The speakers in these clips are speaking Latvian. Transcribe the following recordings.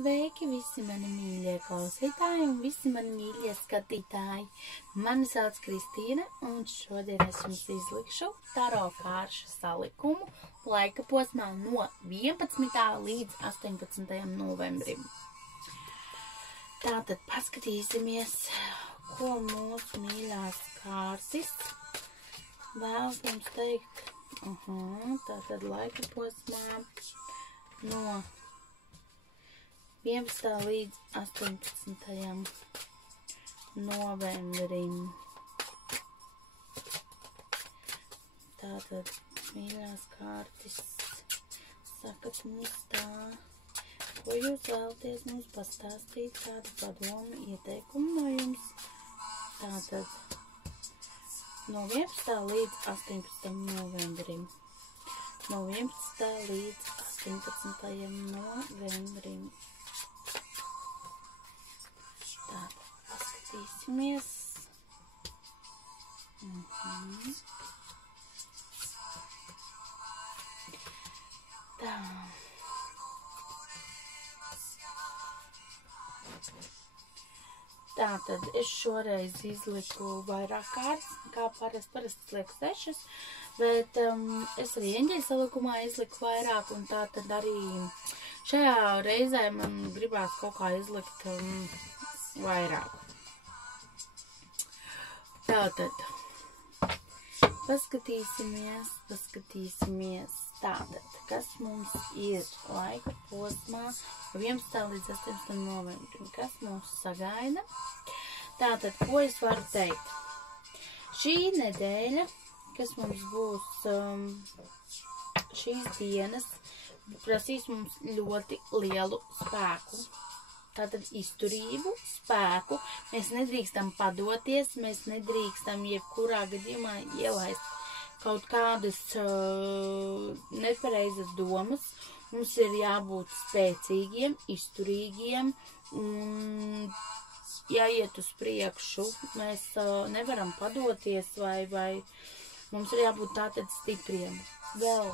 Sveiki visi mani mīļie klausītāji un visi mani mīļie skatītāji. Mani sauc Kristīna un šodien es jums izlikšu taro kāršu salikumu laika posmā no 11. līdz 18. novembrim. Tātad paskatīsimies, ko mūsu mīļās kārtis vēlas mums teikt. Tātad laika posmā no 11. līdz 18. novembrim. Tātad, mīļās kārtis, sakat mums tā, ko jūs vēlaties mums pastāstīt, kādu padomu, ieteikumu no jums. Tātad, no 11. līdz 18. novembrim. No 11. līdz 18. novembrim. Tātad, paskatīsimies. Tā. Tātad, es šoreiz izliku vairāk kārtas, kā parasti lieku 6, bet es arī eņģeļa salikumā izliku vairāk, un tātad arī šajā reizē man gribās kaut kā izlikt vairāk. Tātad, paskatīsimies. Tātad, kas mums ir laika posmā 11. līdz 18. novembrim, kas mūs sagaida. Tātad, ko es varu teikt? Šī nedēļa, kas mums būs šīs dienas, prasīs mums ļoti lielu spēku. Tātad izturību, spēku. Mēs nedrīkstam padoties, mēs nedrīkstam jebkurā gadījumā ielaist kaut kādas nepareizas domas. Mums ir jābūt spēcīgiem, izturīgiem un jāiet uz priekšu. Mēs nevaram padoties vai mums ir jābūt tātad stipriem. Vēl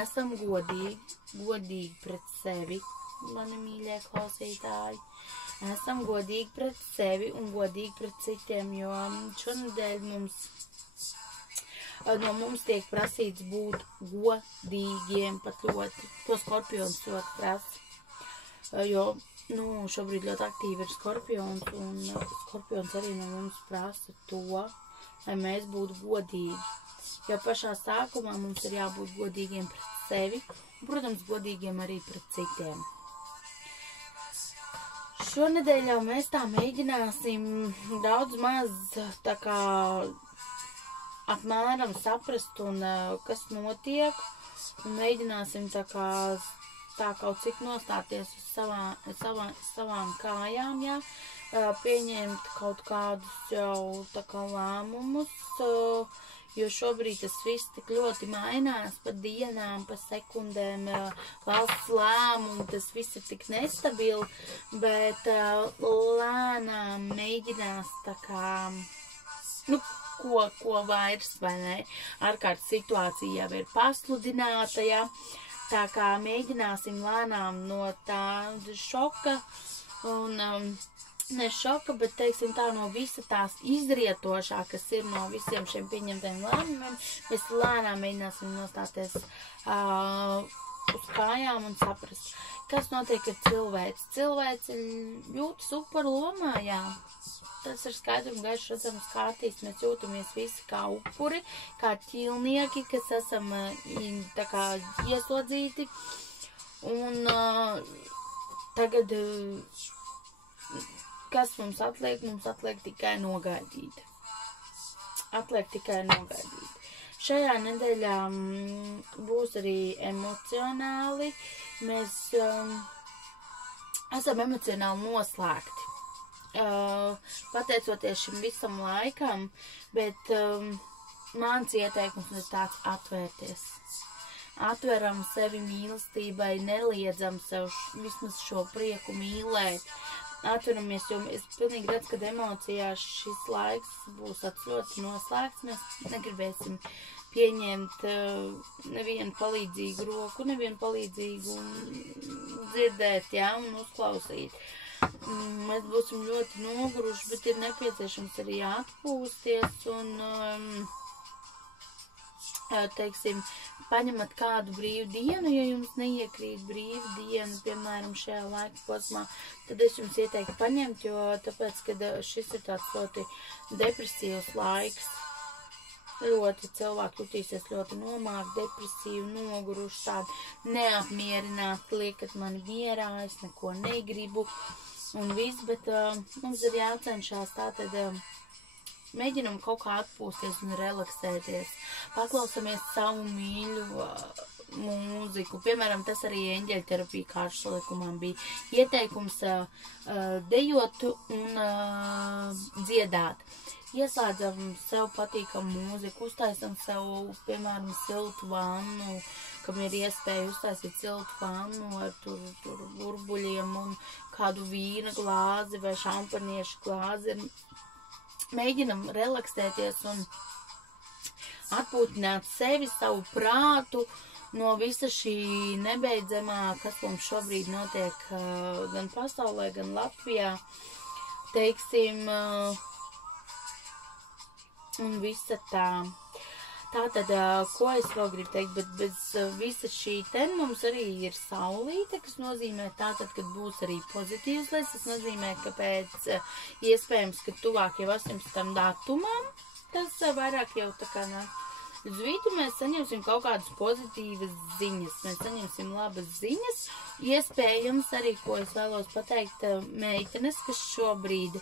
esam godīgi pret sevi, mani mīļie klausītāji. Esam godīgi pret sevi un godīgi pret citiem, jo šonedēļ no mums tiek prasīts būt godīgiem, pat ļoti. To skorpions ļoti prasa, jo šobrīd ļoti aktīvi ir skorpions, un skorpions arī no mums prasa to, lai mēs būtu godīgi. Jo pašā sākumā mums ir jābūt godīgiem pret sevi, un, protams, godīgiem arī pret citiem. Šonedēļ jau mēs tā mēģināsim daudz maz tā kā apmēram saprast, un kas notiek, un mēģināsim tā kaut cik nostāties uz savām kājām, jā, pieņemt kaut kādus jau tā kā lēmumus, jo šobrīd tas viss tik ļoti mainās pa dienām, pa sekundēm, valsts lēmumi, tas viss ir tik nestabili, bet lēnām mēģinās tā kā, ko vairs, vai ne, ārkārtas situācija jau ir pasludināta, ja, tā kā mēģināsim lēnām no tāda šoka, un ne šoka, bet, teiksim tā, no visa tās izrietošā, kas ir no visiem šiem pieņemtajiem lēmumiem, mēs lēnām mēģināsim nostāties uz kājām un saprast, kas notiek ar cilvēci. Cilvēci jūtas upuru lomā, jā. Tas ir skaidrs un gaišs redzams kārtīs. Mēs jūtamies visi kā upuri, kā ķīlnieki, kas esam tā kā ieslodzīti. Un tagad, kas mums atliek? Mums atliek tikai nogaidīt. Šajā nedēļā būs arī emocionāli. Mēs esam emocionāli noslēgti. Pateicoties šim visam laikam, bet mans ieteikums ir tāds atvērties. Atveram sevi mīlestībai, neliedzam sev vismaz šo prieku mīlēt. atveramies, jo es pilnīgi redzu, ka emocijās šis laiks būs tāds ļoti noslēgts. Mēs negribēsim pieņemt nevienu palīdzīgu roku, nevienu palīdzīgu dzirdēt, jā, un uzklausīt. Mēs būsim ļoti noguruši, bet ir nepieciešams arī atpūsties un, teiksim, paņemat kādu brīvu dienu, ja jums neiekrīt brīvu dienu, piemēram, šajā laika posmā, tad es jums ieteiktu paņemt, jo tāpēc, ka šis ir tāds ļoti depresīvs laiks. Ļoti cilvēki jutīsies ļoti nomākti, depresīvi, noguruši, tādi neapmierināti, liekat mani mierā, es neko negribu un viss, bet mums ir jācenšās tātad mēģinam kaut kā atpūsties un relaksēties. Paklausamies savu mīļu mūziku. Piemēram, tas arī eņģeļterapija kāršsalikumā bija ieteikums dejot un dziedāt. Ieslēdzam sev patīkamu mūziku, uztaisam sev, piemēram, siltu vannu, kam ir iespēja uztaisīt siltu vannu ar tur burbuļiem un kādu vīna glāzi vai šampaniešu glāzi. Mēģinam relaksēties un atpūtināt sevi, savu prātu no visa šī nebeidzamā, kas mums šobrīd notiek gan pasaulē, gan Latvijā, teiksim, un visa tā. Tātad, ko es vēl gribu teikt, bet bez visa šī te mums arī ir saulīte, kas nozīmē tātad, kad būs arī pozitīvas lietas, tas nozīmē, ka pēc iespējams, ka tuvāk jau 18. datumam, tas vairāk jau tā kā nāk uz vidu, mēs saņemsim kaut kādas pozitīvas ziņas, mēs saņemsim labas ziņas, iespējams arī, ko es vēlos pateikt, meitenes, kas šobrīd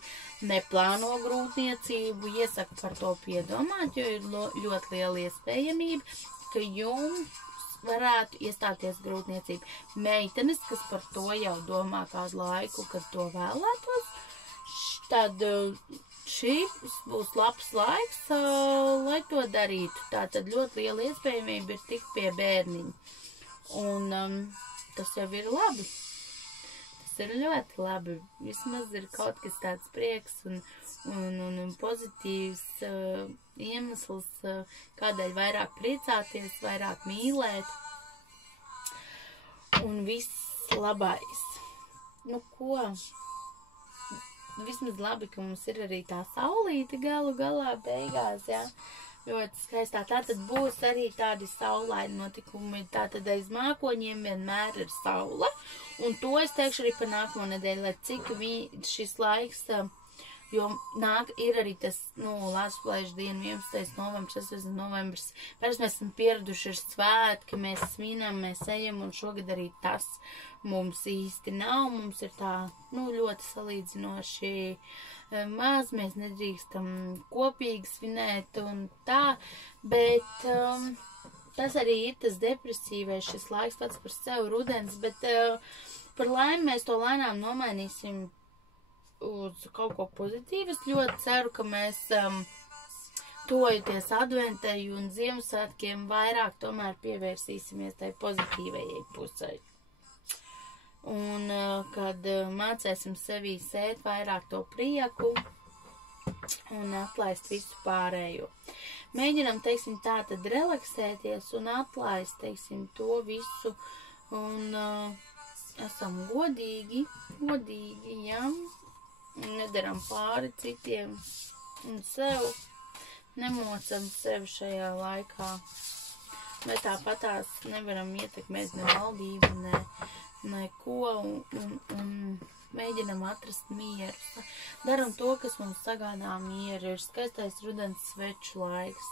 neplāno grūtniecību, iesaku par to piedomāt, jo ir ļoti liela iespējamība, ka jums varētu iestāties grūtniecība. Meitenes, kas par to jau domā kādu laiku, kad to vēlētos, tad šis būs labs laiks, lai to darītu. Tātad ļoti liela iespējamība ir tikt pie bērniņa. Un tas jau ir labi. Tas ir ļoti labi. Vismaz ir kaut kas tāds prieks un pozitīvs iemesls, kādēļ vairāk priecāties, vairāk mīlēt. Un viss labais. Nu ko? Vismaz labi, ka mums ir arī tā saulīte galu galā beigās, jā. Ļoti skaistā. Tātad būs arī tādi saulaini notikumi. Tātad aiz mākoņiem vienmēr ir saula. Un to es teikšu arī par nākamo nedēļu, lai cik šis laiks, jo ir arī tas, Lāčplēša diena, 11. novembris, 18. novembris. Pēc mēs esam pieraduši ar svētki, mēs svinam, mēs ejam, un šogad arī tas mums īsti nav. Mums ir tā, ļoti salīdzinoši maz, mēs nedrīkstam kopīgi svinēt un tā, bet tas arī ir tas depresīvais šis laiks pats par sevi rudens, bet par laimi mēs to lēnām nomainīsim uz kaut ko pozitīvu. Es ļoti ceru, ka mēs tojoties adventei un Ziemassvētkiem vairāk tomēr pievērsīsimies tai pozitīvajai pusei. Un kad mācēsim sevī sēt vairāk to prieku un atlaist visu pārējo. Mēģinam, teiksim, tā tad relaksēties un atlaist, teiksim, to visu un esam godīgi, jā, nedaram pāri citiem un sev, nemocam sevi šajā laikā. Mēs tāpatās nevaram ietekmēt ne valdību, neko un mēģinam atrast mieru. Daram to, kas mums sagādā mieru. Ir skaistais rudens sveču laiks.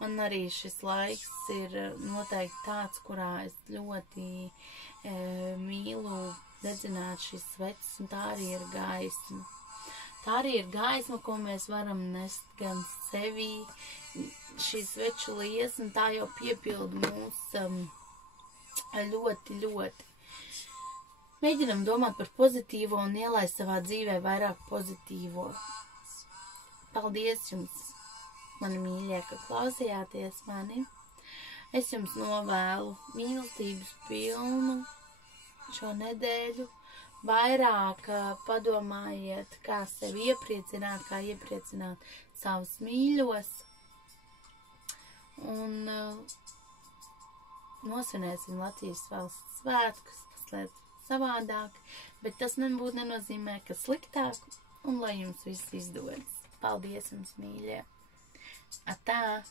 Man arī šis laiks ir noteikti tāds, kurā es ļoti mīlu dedzināt šīs sveces, un tā arī ir gaisma. Tā arī ir gaisma, ko mēs varam nest gan sevī, šī sveču liesma, tā jau piepilda mūs ļoti, ļoti. Mēģinam domāt par pozitīvo un ielaist savā dzīvē vairāk pozitīvo. Paldies jums, mani mīļie, ka klausījāties mani. Es jums novēlu mīlestības pilnu šo nedēļu, vairāk padomājiet, kā sevi iepriecināt, kā iepriecināt savus mīļos. Un nosvinēsim Latvijas valsts svētkus, mazliet savādāk, bet tas nebūtu nenozīmē, ka sliktāk, un lai jums viss izdodas. Paldies jums, mīļie! Atā!